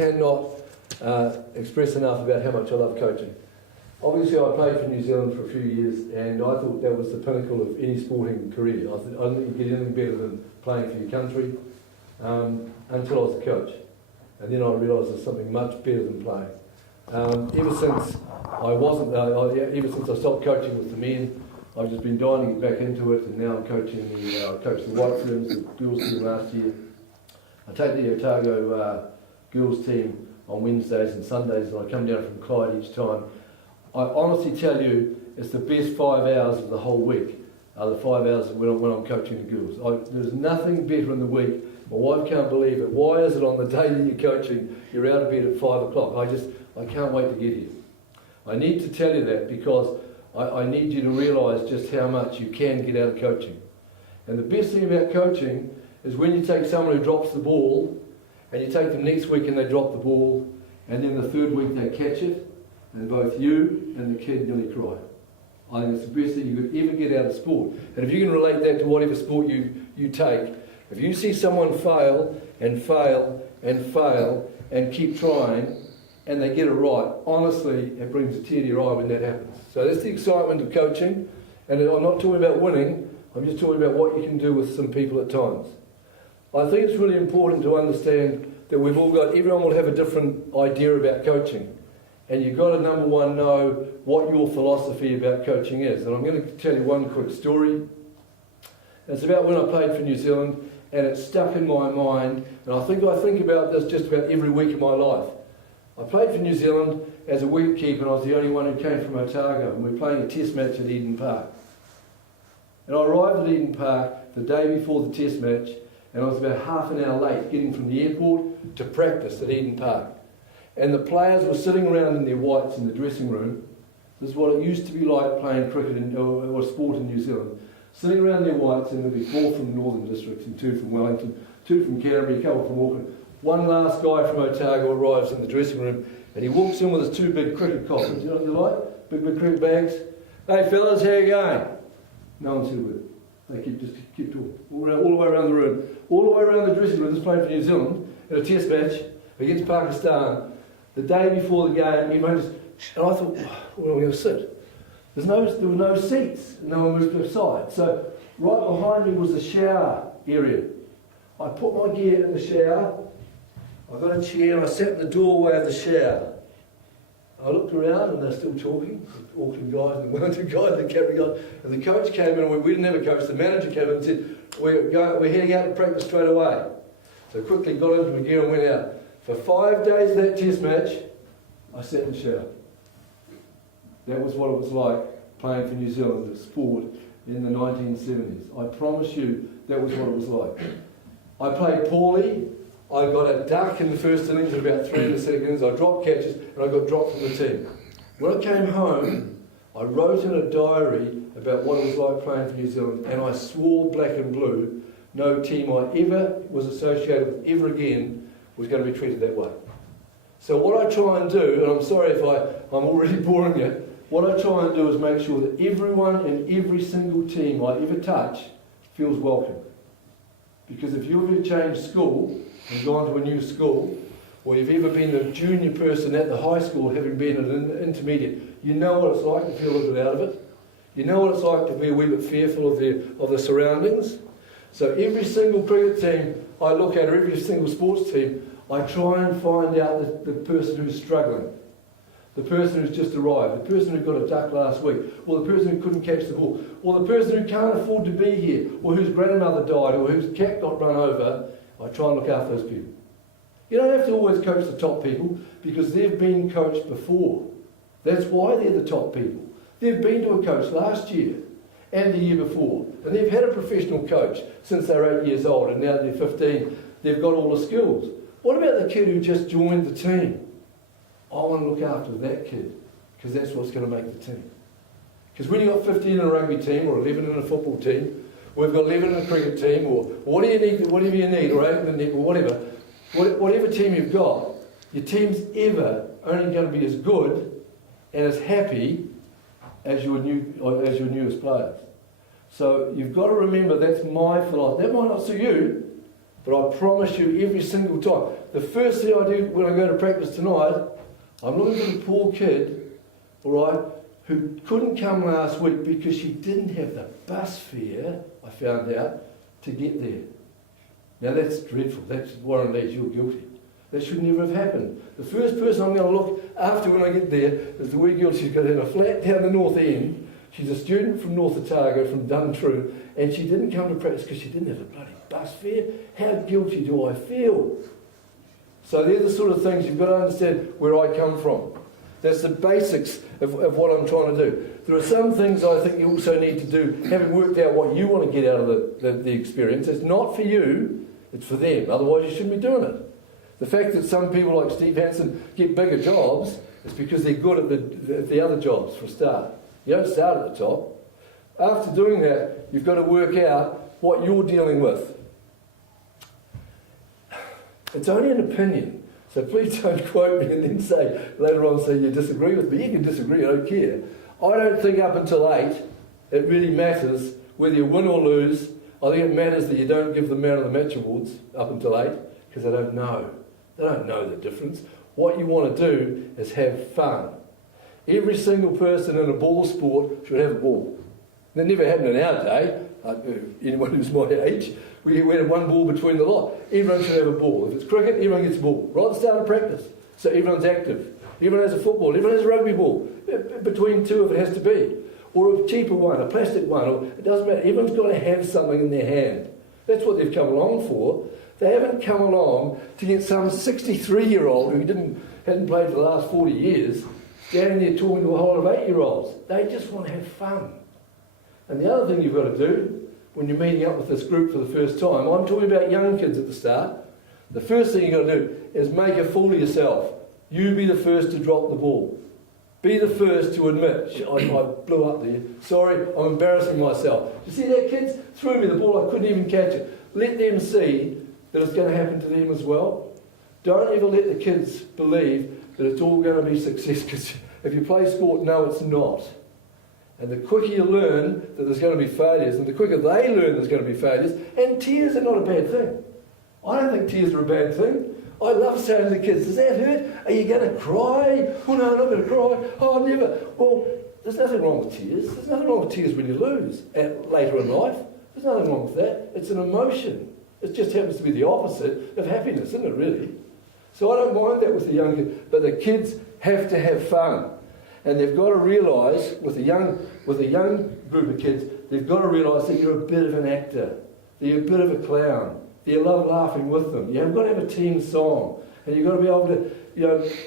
cannot express enough about how much I love coaching. Obviously, I played for New Zealand for a few years, and I thought that was the pinnacle of any sporting career. I didn't think you get anything better than playing for your country until I was a coach. And then I realised there's something much better than playing. Ever since I stopped coaching with the men, I've just been dying to get back into it, and now I'm coaching I coached the White Ferns, the girls team last year. I take the Otago girls team on Wednesdays and Sundays, and I come down from Clyde each time. I honestly tell you, it's the best 5 hours of the whole week, the 5 hours when I'm coaching the girls. There's nothing better in the week. My wife can't believe it. Why is it on the day that you're coaching, you're out of bed at 5 o'clock? I can't wait to get here. I need to tell you that because I need you to realise just how much you can get out of coaching. And the best thing about coaching is when you take someone who drops the ball, and you take them next week and they drop the ball, and then the third week they catch it, and both you and the kid nearly cry. I think it's the best thing you could ever get out of sport. And if you can relate that to whatever sport you take, if you see someone fail and fail and fail and keep trying and they get it right, honestly, it brings a tear to your eye when that happens. So that's the excitement of coaching. And I'm not talking about winning, I'm just talking about what you can do with some people at times. I think it's really important to understand that everyone will have a different idea about coaching. And you've got to, number one, know what your philosophy about coaching is. And I'm going to tell you one quick story. It's about when I played for New Zealand, and it stuck in my mind. And I think about this just about every week of my life. I played for New Zealand as a wicketkeeper, and I was the only one who came from Otago. And we were playing a test match at Eden Park. And I arrived at Eden Park the day before the test match, and I was about half an hour late getting from the airport to practice at Eden Park. And the players were sitting around in their whites in the dressing room. This is what it used to be like playing cricket or sport in New Zealand. Sitting around their whites, and there'd be 4 from the Northern Districts and 2 from Wellington, 2 from Canterbury, a couple from Auckland. One last guy from Otago arrives in the dressing room, and he walks in with his 2 big cricket coffins. You know what they're like? Big cricket bags. Hey fellas, how you going? No one said a word. They just keep talking. All the way around the room. All the way around the dressing room. This playing for New Zealand in a test match against Pakistan. The day before the game, everyone just, and I thought, where are we going to sit? There were no seats, no one moved to the side. So right behind me was the shower area. I put my gear in the shower, I got a chair and I sat in the doorway of the shower. I looked around and they're still talking, the Auckland guys and the Wellington guys and the Canterbury guys, and the coach came in, and we didn't have a coach, the manager came in and said, we're heading out to practice straight away. So quickly got into my gear and went out. For 5 days of that test match, I sat in the shower. That was what it was like playing for New Zealand, the sport, in the 1970s. I promise you, that was what it was like. I played poorly. I got a duck in the first innings in about 3 seconds. I dropped catches, and I got dropped from the team. When I came home, I wrote in a diary about what it was like playing for New Zealand, and I swore black and blue, no team I ever was associated with ever again was going to be treated that way. So what I try and do, and I'm sorry if I'm already boring you, what I try and do is make sure that everyone in every single team I ever touch feels welcome. Because if you've ever changed school and gone to a new school, or you've ever been a junior person at the high school having been an intermediate, you know what it's like to feel a little bit out of it. You know what it's like to be a wee bit fearful of the surroundings. So every single cricket team I look at, or every single sports team, I try and find out the person who's struggling, the person who's just arrived, the person who got a duck last week, or the person who couldn't catch the ball, or the person who can't afford to be here, or whose grandmother died, or whose cat got run over. I try and look after those people. You don't have to always coach the top people, because they've been coached before. That's why they're the top people. They've been to a coach last year and the year before, and they've had a professional coach since they're 8 years old, and now they're 15. They've got all the skills. What about the kid who just joined the team? I want to look after that kid, because that's what's going to make the team. Because when you've got 15 in a rugby team, or 11 in a football team, or we've got 11 in a cricket team, or whatever you need, or 8 in the net, or whatever team you've got, your team's ever only going to be as good and as happy as your newest players. So you've got to remember that's my philosophy. That might not suit you, But I promise you, every single time, the first thing I do when I go to practice tonight, I'm looking for the poor kid, all right, who couldn't come last week because she didn't have the bus fare, I found out, to get there. Now that's dreadful. That's Warren Leeds, you're guilty. That should never have happened. The first person I'm going to look after when I get there is the wee girl. She's got a flat down the north end. She's a student from North Otago, from Duntru, and she didn't come to practice because she didn't have a bloody bus fare. How guilty do I feel? So they're the sort of things you've got to understand where I come from. That's the basics of what I'm trying to do. There are some things I think you also need to do, having worked out what you want to get out of the experience. It's not for you, it's for them. Otherwise you shouldn't be doing it. The fact that some people like Steve Hansen get bigger jobs is because they're good at the other jobs for a start. You don't start at the top. After doing that, you've got to work out what you're dealing with. It's only an opinion, so please don't quote me and then say later on you disagree with me. You can disagree, I don't care. I don't think up until 8 it really matters whether you win or lose. I think it matters that you don't give the Man of the Match awards up until 8 because they don't know. They don't know the difference. What you want to do is have fun. Every single person in a ball sport should have a ball. That never happened in our day. Anyone who's my age, we had one ball between the lot. Everyone should have a ball. If it's cricket, everyone gets a ball. Right at the start of practice. So everyone's active. Everyone has a football. Everyone has a rugby ball. Between two of it has to be. Or a cheaper one, a plastic one. Or, it doesn't matter. Everyone's got to have something in their hand. That's what they've come along for. They haven't come along to get some 63-year-old who hadn't played for the last 40 years standing there talking to a whole lot of 8-year-olds. They just want to have fun. And the other thing you've got to do when you're meeting up with this group for the first time, I'm talking about young kids at the start, the first thing you've got to do is make a fool of yourself. You be the first to drop the ball. Be the first to admit, I blew up there. Sorry, I'm embarrassing myself. You see that, kids? Threw me the ball, I couldn't even catch it. Let them see that it's going to happen to them as well. Don't ever let the kids believe that it's all going to be success, because if you play sport, no, it's not. And the quicker you learn that there's going to be failures, and the quicker they learn there's going to be failures, and tears are not a bad thing. I don't think tears are a bad thing. I love saying to the kids, does that hurt? Are you going to cry? Oh no, I'm not going to cry. Oh, never. Well, there's nothing wrong with tears. There's nothing wrong with tears when you lose later in life. There's nothing wrong with that. It's an emotion. It just happens to be the opposite of happiness, isn't it, really? So I don't mind that with the young kids, but the kids have to have fun. And they've got to realise, with a young group of kids, they've got to realise that you're a bit of an actor. That you're a bit of a clown. That you love laughing with them. You've got to have a team song. And you've got to be able to,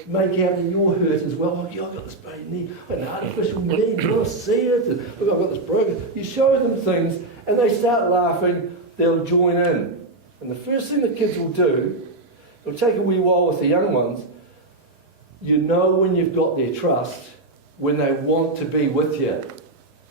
make out that you're hurt as well. Oh, yeah, I've got this bloody knee. I've got an artificial knee. You want to see it? And, look, I've got this broken. You show them things, and they start laughing. They'll join in. And the first thing the kids will do, it'll take a wee while with the young ones, you know when you've got their trust, when they want to be with you,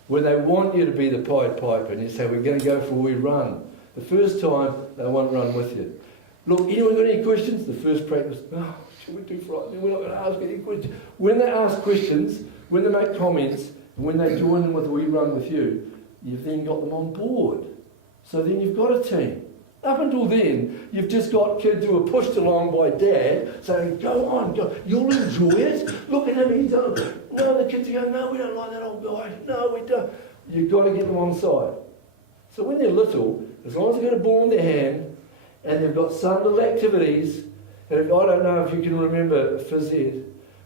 when they want you to be the Pied Piper, and you say, we're going to go for a wee run. The first time, they won't run with you. Look, anyone got any questions? The first practice, oh, we're too frightened, we're not going to ask any questions. When they ask questions, when they make comments, and when they join in with a wee run with you, you've then got them on board. So then you've got a team. Up until then, you've just got kids who are pushed along by dad saying, go on, go, you'll enjoy it. Look at him, he's done it. No, the kids are going, no, we don't like that old guy. No, we don't. You've got to get them on side. So when they're little, as long as they've got a ball in their hand and they've got some little activities, and I don't know if you can remember phys ed,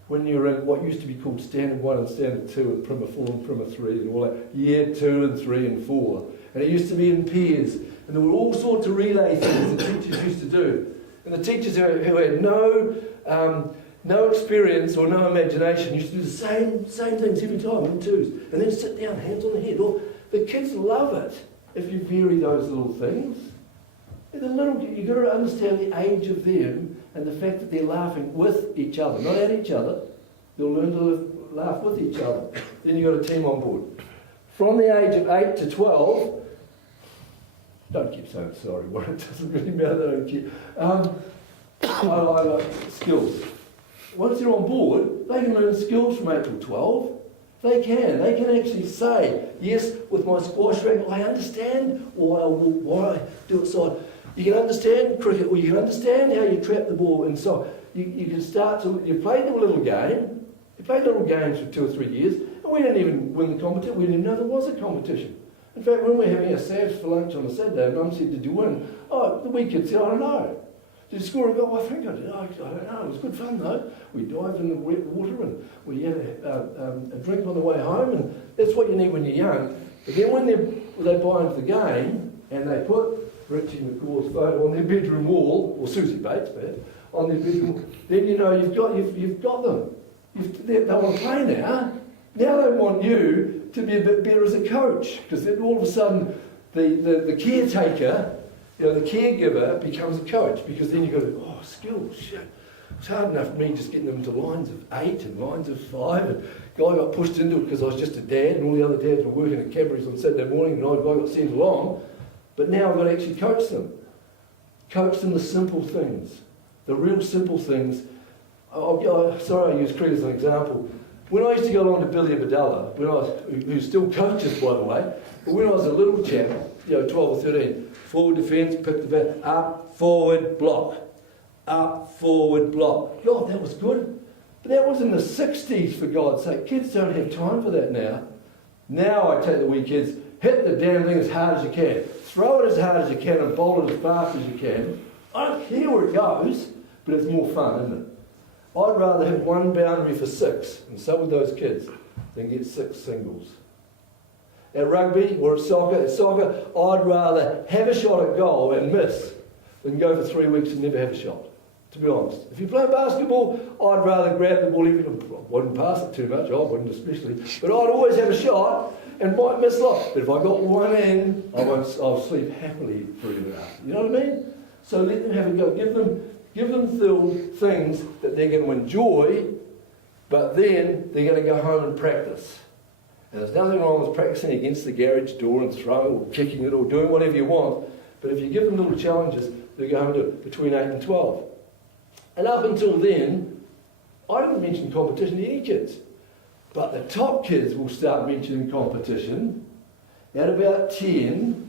when you were in what used to be called Standard 1 and Standard 2 and Primer 4 and Primer 3 and all that, Year 2 and 3 and 4. And it used to be in pairs. And there were all sorts of relay things the teachers used to do. And the teachers who had no experience or no imagination used to do the same things every time in twos. And then sit down, hands on the head. Or the kids love it if you vary those little things. You've got to understand the age of them and the fact that they're laughing with each other, not at each other. They'll learn to laugh with each other. Then you've got a team on board. From the age of 8 to 12, don't keep saying sorry, Warren, it doesn't really matter, I don't care. I like skills. Once they're on board, they can learn skills from 8 to 12. They can actually say, yes, with my squash racket, I understand why I do it side. You can understand cricket, or you can understand how you trap the ball, and so you can start to. You played a little game. You played little games for 2 or 3 years, and we didn't even win the competition. We didn't even know there was a competition. In fact, when we were having our salves for lunch on a Saturday, Mum said, "Did you win?" Oh, the wee kid said, "I don't know." Did you score a goal? I think I did. I don't know. It was good fun though. We dived in the wet water and we had a drink on the way home, and that's what you need when you're young. But then when they buy into the game and they put Richie McCaw's photo on their bedroom wall, or Susie Bates' bed, on their bedroom wall, then you know you've got them. They want to play now. Now they want you to be a bit better as a coach, because then all of a sudden the caretaker, the caregiver becomes a coach, because then you've got to, skills, shit. It's hard enough for me just getting them to lines of 8 and lines of 5, and guy got pushed into it because I was just a dad and all the other dads were working at Cadbury's on Saturday morning and I got sent along. But now I've got to actually coach them. Coach them the simple things, the real simple things. Sorry I use cricket as an example. When I used to go along to Billy Abdallah, who still coaches by the way, but when I was a little chap, 12 or 13, forward defence, pick the bat, up, forward, block. Up, forward, block. God, that was good. But that was in the 60s, for God's sake. Kids don't have time for that now. Now I take the wee kids, hit the damn thing as hard as you can. Throw it as hard as you can and bowl it as fast as you can. I don't care where it goes, but it's more fun, isn't it? I'd rather have one boundary for 6, and so would those kids, than get 6 singles. At rugby or at soccer, I'd rather have a shot at goal and miss than go for 3 weeks and never have a shot, to be honest. If you play basketball, I'd rather grab the ball, I wouldn't pass it too much, I wouldn't especially, but I'd always have a shot and might miss a lot. But if I got one in, I'll sleep happily forever after. You know what I mean? So let them have a go. Give them things that they're going to enjoy, but then they're going to go home and practice. And there's nothing wrong with practicing against the garage door and throwing or kicking it or doing whatever you want. But if you give them little challenges, they go home to between 8 and 12. And up until then, I didn't mention competition to any kids. But the top kids will start mentioning competition at about 10,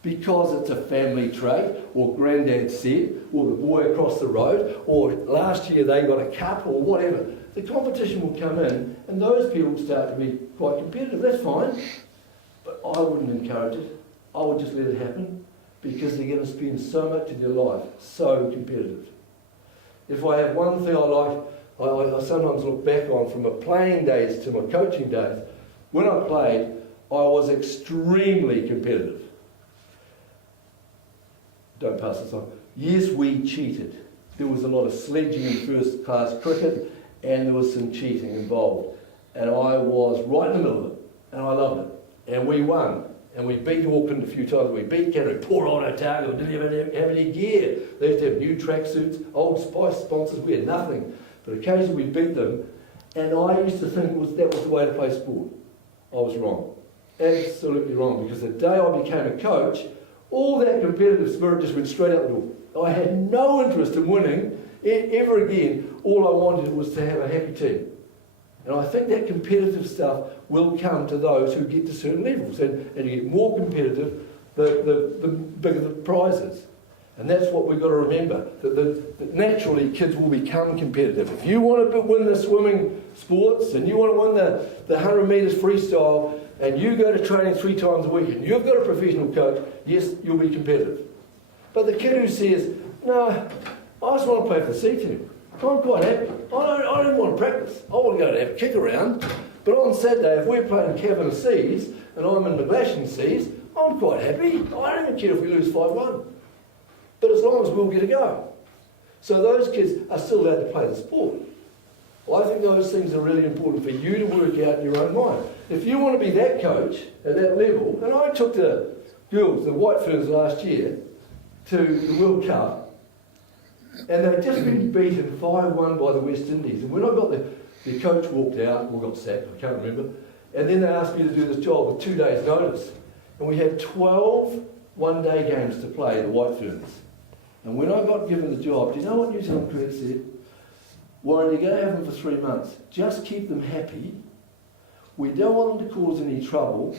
because it's a family trait, or granddad said, or the boy across the road, or last year they got a cup, or whatever. The competition will come in, and those people start to be quite competitive. That's fine, but I wouldn't encourage it. I would just let it happen, because they're going to spend so much of their life so competitive. If I have one thing I like, I sometimes look back on from my playing days to my coaching days. When I played, I was extremely competitive. Don't pass this on. Yes, we cheated. There was a lot of sledging in first class cricket, and there was some cheating involved. And I was right in the middle of it, and I loved it. And we won. And we beat Auckland a few times. We beat Canterbury. Poor old Otago didn't even have any gear. They used to have new tracksuits, Old Spice sponsors. We had nothing. But occasionally we beat them. And I used to think that was the way to play sport. I was wrong. Absolutely wrong. Because the day I became a coach, all that competitive spirit just went straight out the door. I had no interest in winning ever again. All I wanted was to have a happy team. And I think that competitive stuff will come to those who get to certain levels. And you get more competitive, the bigger the prizes. And that's what we've got to remember, that naturally kids will become competitive. If you want to win the swimming sports and you want to win the 100 metres freestyle and you go to training 3 times a week and you've got a professional coach, yes, you'll be competitive. But the kid who says, no, I just want to play for the C team. I'm quite happy. I don't want to practice. I want to go and have a kick around. But on Saturday, if we're playing Kavanagh C's and I'm in McGlashan C's, I'm quite happy. I don't even care if we lose 5-1. But as long as we'll get a go. So those kids are still allowed to play the sport. I think those things are really important for you to work out in your own mind. If you want to be that coach at that level, and I took the girls, the White Ferns last year, to the World Cup, and they'd just been beaten 5-1 by the West Indies. And when I got the coach walked out, or got sacked, I can't remember, and then they asked me to do this job with 2 days' notice. And we had 12 one-day games to play, the White Ferns. And when I got given the job, do you know what New Zealand Cricket said? Warren, you're going to have them for 3 months. Just keep them happy. We don't want them to cause any trouble,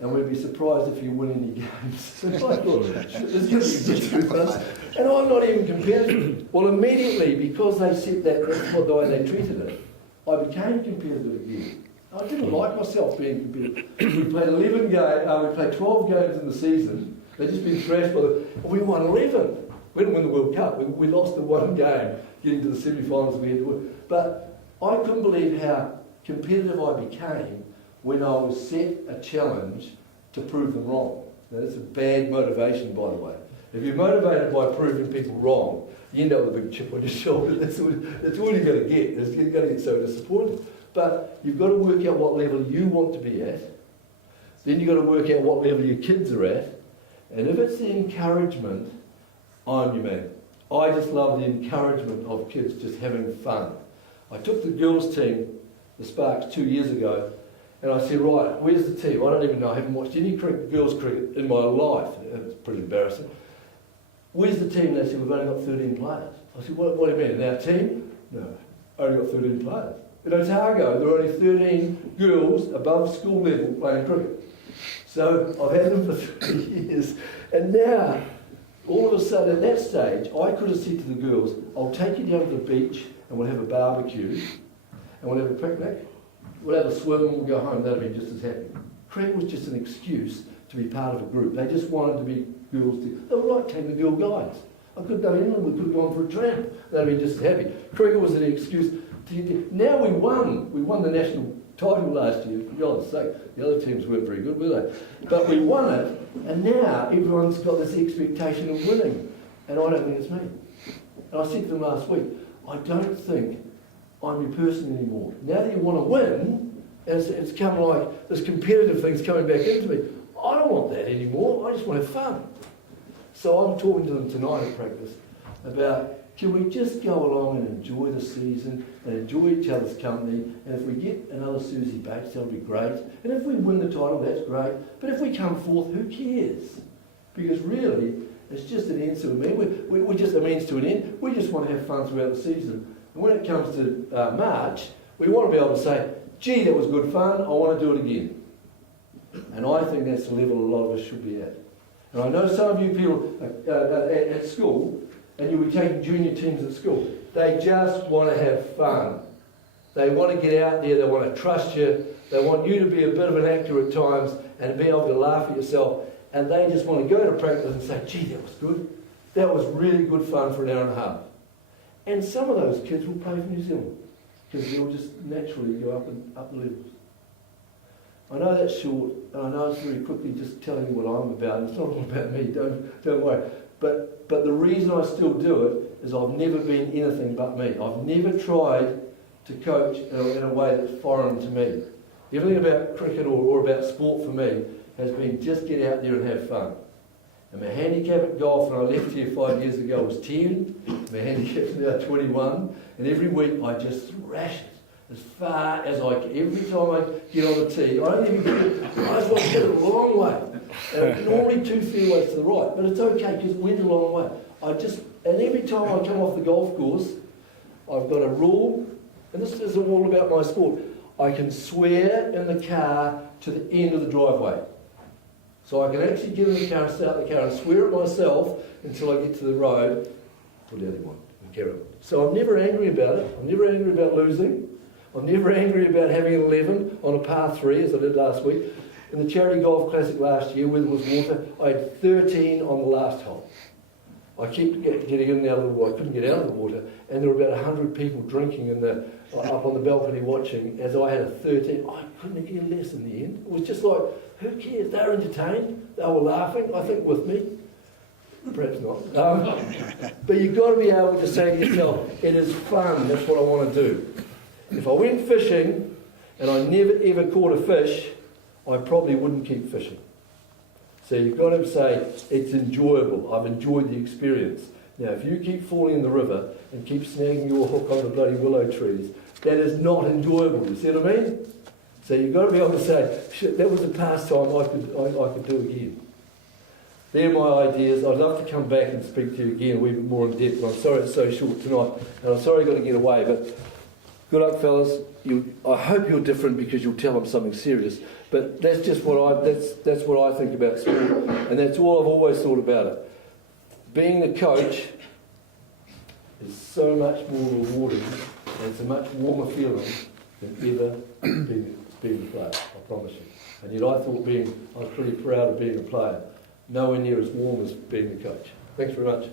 and we'd be surprised if you win any games. And I thought, there's going to be difference. And I'm not even competitive. Well, immediately, because they said that's what the way they treated it, I became competitive again. I didn't like myself being competitive. We played 11 games, we played 12 games in the season. They'd just been thrashed by we won 11. We didn't win the World Cup. We lost the one game, getting to the semi-finals we had to win. But I couldn't believe how competitive I became when I was set a challenge to prove them wrong. Now, that's a bad motivation, by the way. If you're motivated by proving people wrong, you end up with a big chip on your shoulder. That's all you're going to get. You're going to get so disappointed. But you've got to work out what level you want to be at. Then you've got to work out what level your kids are at. And if it's the encouragement, I'm your man. I just love the encouragement of kids just having fun. I took the girls' team, the Sparks, 2 years ago, and I said, right, where's the team? I don't even know. I haven't watched any girls' cricket in my life. It's pretty embarrassing. Where's the team? They said, we've only got 13 players. I said, what do you mean? In our team? No, only got 13 players. In Otago, there are only 13 girls above school level playing cricket. So I've had them for 3 years. And now, all of a sudden, at that stage, I could have said to the girls, I'll take you down to the beach and we'll have a barbecue and we'll have a picnic. We'll have a swim and we'll go home. They'll be just as happy. Cricket was just an excuse to be part of a group. They just wanted to be girls. They were like taking the girl guides. I could have done anything. We could have gone for a tramp. They'd be just as happy. Cricket was an excuse. Now we won. We won the national title last year, for God's sake. The other teams weren't very good, were they? But we won it, and now everyone's got this expectation of winning. And I don't think it's me. And I said to them last week, I don't think I'm your person anymore. Now that you want to win, it's come like this competitive thing's coming back into me. I don't want that anymore. I just want to have fun. So I'm talking to them tonight at practice about, can we just go along and enjoy the season and enjoy each other's company, and if we get another Susie Bates, that'll be great. And if we win the title, that's great. But if we come fourth, who cares? Because really, it's just an end to a means. We're just a means to an end. We just want to have fun throughout the season. And when it comes to March, we want to be able to say, gee, that was good fun, I want to do it again. And I think that's the level a lot of us should be at. And I know some of you people at school, and you'll be taking junior teams at school, they just want to have fun. They want to get out there, they want to trust you, they want you to be a bit of an actor at times and be able to laugh at yourself, and they just want to go to practice and say, gee, that was good. That was really good fun for an hour and a half. And some of those kids will play for New Zealand, because they'll just naturally go up the levels. I know that's short, and I know it's very quickly just telling you what I'm about. It's not all about me, don't worry. But the reason I still do it is I've never been anything but me. I've never tried to coach in a way that's foreign to me. Everything about cricket or about sport for me has been just get out there and have fun. And my handicap at golf when I left here 5 years ago was 10. My handicap's now 21. And every week I just thrash it as far as I can. Every time I get on the tee, I don't even get it. I just want to get it a long way. Normally 2 fairways to the right, but it's okay because it went a long way. And every time I come off the golf course, I've got a rule, and this isn't all about my sport. I can swear in the car to the end of the driveway. So I can actually get in the car and start the car and swear at myself until I get to the road, put down one, and carry on. So I'm never angry about it. I'm never angry about losing. I'm never angry about having an 11 on a par 3, as I did last week. In the Charity Golf Classic last year, where there was water, I had 13 on the last hole. I kept getting in and out of the water. I couldn't get out of the water. And there were about 100 people drinking up on the balcony watching, as I had a 13. I couldn't get less in the end. It was just like, who cares? They were entertained. They were laughing, I think, with me. Perhaps not. But you've got to be able to say to yourself, it is fun, that's what I want to do. If I went fishing and I never ever caught a fish, I probably wouldn't keep fishing. So you've got to say, it's enjoyable. I've enjoyed the experience. Now, if you keep falling in the river and keep snagging your hook on the bloody willow trees, that is not enjoyable. You see what I mean? So you've got to be able to say, shit, that was a pastime I could do again. They're my ideas. I'd love to come back and speak to you again a wee bit more in depth, but I'm sorry it's so short tonight, and I'm sorry I've got to get away, but good luck, fellas. I hope you're different because you'll tell them something serious. But that's just that's what I think about sport, and that's all I've always thought about it. Being a coach is so much more rewarding, and it's a much warmer feeling than ever being a player, I promise you. And yet I was pretty proud of being a player. Nowhere near as warm as being a coach. Thanks very much.